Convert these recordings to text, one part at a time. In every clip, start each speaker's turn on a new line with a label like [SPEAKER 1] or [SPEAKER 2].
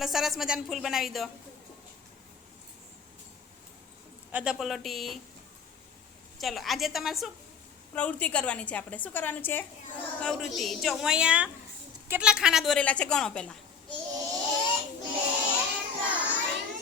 [SPEAKER 1] એટલે સરસ મજાનું ફૂલ બનાવી દો. અધા પલોટી. ચલો, આજે તમારે શું પ્રવૃત્તિ કરવાની છે આપણે? શું કરવાનું છે? પ્રવૃત્તિ. જો, હું અહીંયા કેટલા ખાના દોરેલા છે ગણો પહેલા.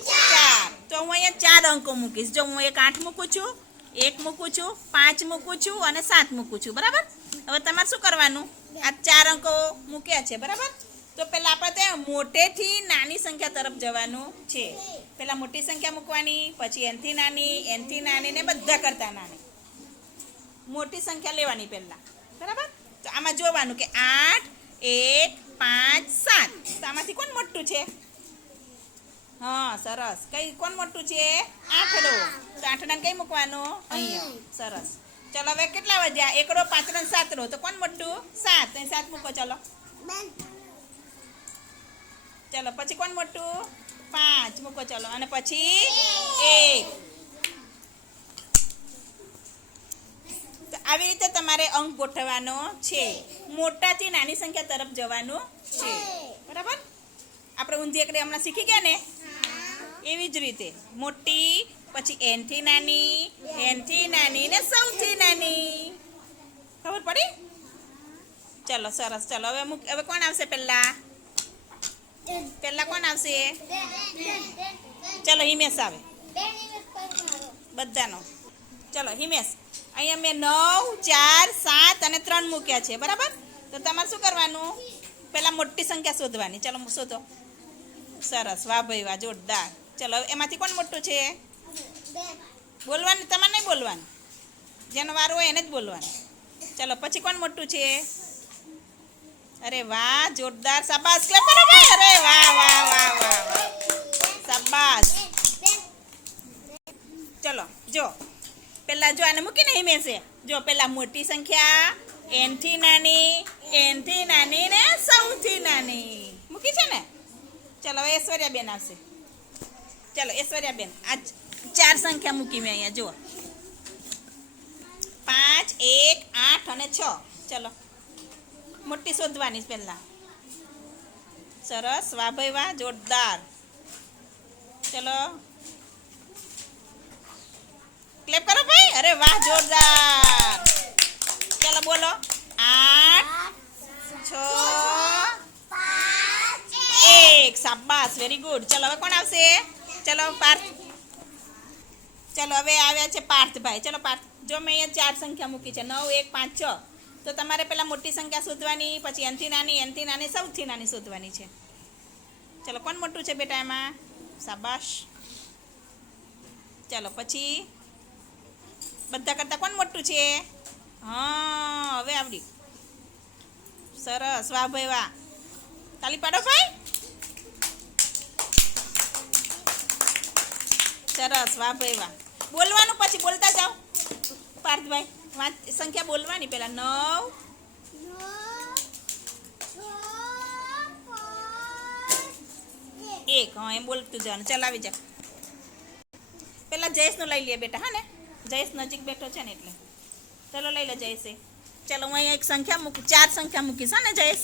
[SPEAKER 1] ચાર. તો હું અહીંયા ચાર અંકો મૂકીશ. જો, હું એક આઠ મૂકું છું, એક મૂકું છું, પાંચ મૂકું છું અને સાત મૂકું છું. બરાબર? હવે તમારે શું કરવાનું? આ ચાર અંકો મૂક્યા છે. બરાબર? તો પહેલાં આપણે ત્યાં મોટેથી નાની સંખ્યા તરફ જવાનું છે. પહેલાં મોટી સંખ્યા મૂકવાની, પછી એનથી નાની એનથી નાની ને બધા કરતા નાની. મોટી સંખ્યા લેવાની પહેલાં. બરાબર? તો આમાં જોવાનું કે આઠ, એક, પાંચ, સાત. તો આમાંથી કોણ મોટું છે? હા, સરસ. કઈ, કોણ મોટું છે? આઠડો તો આઠડાને કઈ મૂકવાનું? અહીંયા. સરસ. ચલો, હવે કેટલા વધ્યા એકડો પાંચડો સાતડો. તો કોણ મોટું? સાત. સાત મૂકો, ચલો. ચલો, પછી કોણ મોટું? પાંચ. મૂકો, ચલો. અને પછી એક. આવી રીતે તમારે અંક ગોઠવવાનો છે. મોટાથી નાની સંખ્યા તરફ જવાનું છે. બરાબર? આપણે ઊંધી એકડી હમણાં શીખી ગયા ને? એવી જ રીતે. મોટી, પછી એનથી નાની એનથી નાની ને સૌથી નાની. ખબર પડી? ચલો, સરસ. ચલો, હવે હવે કોણ આવશે પહેલા? પહેલા કોણ આવશે? ચલો હિમેશ આવે. બધાનો. ચલો હિમેશ, અહીંયા મેં નવ, ચાર, સાત અને ત્રણ મૂક્યા છે, બરાબર? તો તમારે શું કરવાનું? પહેલાં મોટી સંખ્યા શોધવાની. ચલો શોધો. સરસ, વાહ ભાઈ, વાહ, જોરદાર. ચલો એમાંથી કોણ મોટું છે? બોલવાનું, તમારે નહીં બોલવાનું. જેનો વારો હોય એને જ બોલવાનું. ચલો, પછી કોણ મોટું છે? અરે વાહ, જોરદાર. શાબાશ. ક્લેપ કરો ભાઈ. અરે વાહ વાહ વાહ વાહ શાબાશ. ચલો, જો. પેલા જો આને મૂકીને હિમેશે જો પેલા મોટી સંખ્યા એનથી નાની એનથી નાની ને સૌથી નાની. મૂકી છે ને? ચલો, હવે ઐશ્વર્યાબેન આવશે. ચલો, ઐશ્વર્યાબેન, આ ચાર સંખ્યા મૂકી મેં અહીંયા, જુઓ. પાંચ, એક, આઠ અને છ. ચલો. મોટી શોધવાની પહેલા. સરસ, વાહ ભાઈ વાહ, જોરદાર. ચલો. ક્લેપ કરો ભાઈ. અરે વાહ, જોરદાર. ચલો બોલો. આઠ, છ, એક. સાબાસ વેરી ગુડ ચલો, હવે કોણ આવશે? ચલો, પાર્થ. ચલો, હવે આવ્યા છે પાર્થભાઈ. ચલો, પાર્થ, જો મેં અહીંયા ચાર સંખ્યા મૂકી છે. નવ, એક, પાંચ, છ. તો તમારે પહેલાં મોટી સંખ્યા શોધવાની, પછી એનથી નાની એનથી નાની, સૌથી નાની શોધવાની છે. ચલો, કોણ મોટું છે બેટા એમાં? શાબાશ. ચલો, પછી બધા કરતાં કોણ મોટું છે? હા, હવે આવડી. સરસ, વાહ ભાઈ, વાહ. તાલી પાડો ભાઈ. સરસ, વાહ ભાઈ, વાહ. બોલવાનું પછી બોલતા જાઓ. પાર્થભાઈ. સંખ્યા બોલવાની પેલા નવ. એક. હા, એમ બોલતું જવાનું. ચાલ, આવી જા. પેલા જયેશનું લઈ લઈએ બેટા, હા ને? જયેશ નજીક બેઠો છે ને એટલે. ચલો, લઈ લે જયેશે. ચાલો, હું અહીંયા એક સંખ્યા મૂકું. ચાર સંખ્યા મૂકીશ, હા ને, જયેશ?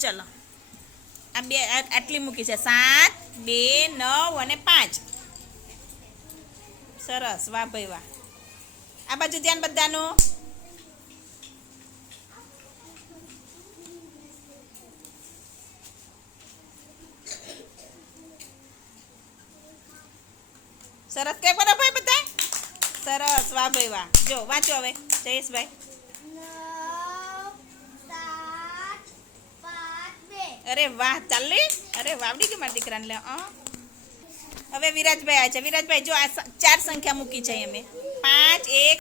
[SPEAKER 1] ચલો. આ બે આટલી મૂકી છે. સાત, બે, નવ અને પાંચ. સરસ, વાહ ભાઈ વાહ. આ બાજુ ધ્યાન બધાનું? સરસ, કે કરો ભાઈ બધા સરસ, વાહ ભાઈ વાહ. જો, વાંચો હવે, જયેશભાઈ. અરે વાહ ચાલી અરે વાવડી ગઈ મારા દીકરાને લે અ હવે વિરાજભાઈ આ છે. વિરાજભાઈ જો આ ચાર સંખ્યા મૂકી છે અમે. પાંચ એક